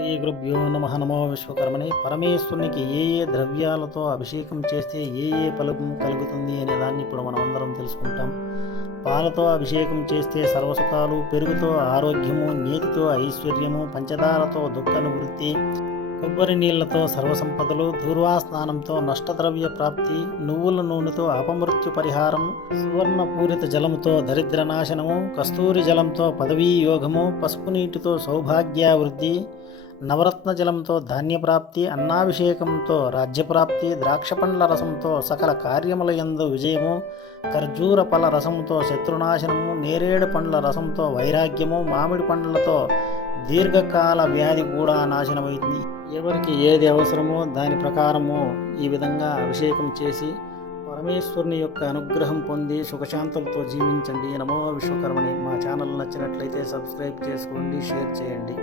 శ్రీ గురుభ్యో నమ నమో విశ్వకర్మని. పరమేశ్వరునికి ఏ ఏ ద్రవ్యాలతో అభిషేకం చేస్తే ఏ ఏ ఫలం కలుగుతుంది అనే దాన్ని ఇప్పుడు మనం అందరం తెలుసుకుంటాం. పాలతో అభిషేకం చేస్తే సర్వసుఖాలు పెరుగుతో ఆరోగ్యము నీతితో ఐశ్వర్యము పంచదారతో దుఃఖ కొబ్బరి నీళ్ళతో సర్వసంపదలు దూర్వాస్నానంతో నష్టద్రవ్య ప్రాప్తి నువ్వుల నూనెతో అపమృత్యు పరిహారం సువర్ణ పూరిత జలముతో దరిద్ర నాశనము కస్తూరి జలంతో పదవీ యోగము పసుపు నీటితో సౌభాగ్యావృద్ధి నవరత్న జలంతో ధాన్యప్రాప్తి అన్నాభిషేకంతో రాజ్యప్రాప్తి ద్రాక్ష పండ్ల రసంతో సకల కార్యముల ఎందు విజయము ఖర్జూర ఫల రసంతో శత్రునాశనము నేరేడు పండ్ల రసంతో వైరాగ్యము మామిడి పండ్లతో దీర్ఘకాల వ్యాధి కూడా నాశనమైంది. ఎవరికి ఏది అవసరమో దాని ప్రకారము ఈ విధంగా అభిషేకం చేసి పరమేశ్వరుని యొక్క అనుగ్రహం పొంది సుఖశాంతులతో జీవించండి. నమో విశ్వకర్మని మా ఛానల్ నచ్చినట్లయితే సబ్స్క్రైబ్ చేసుకోండి షేర్ చేయండి.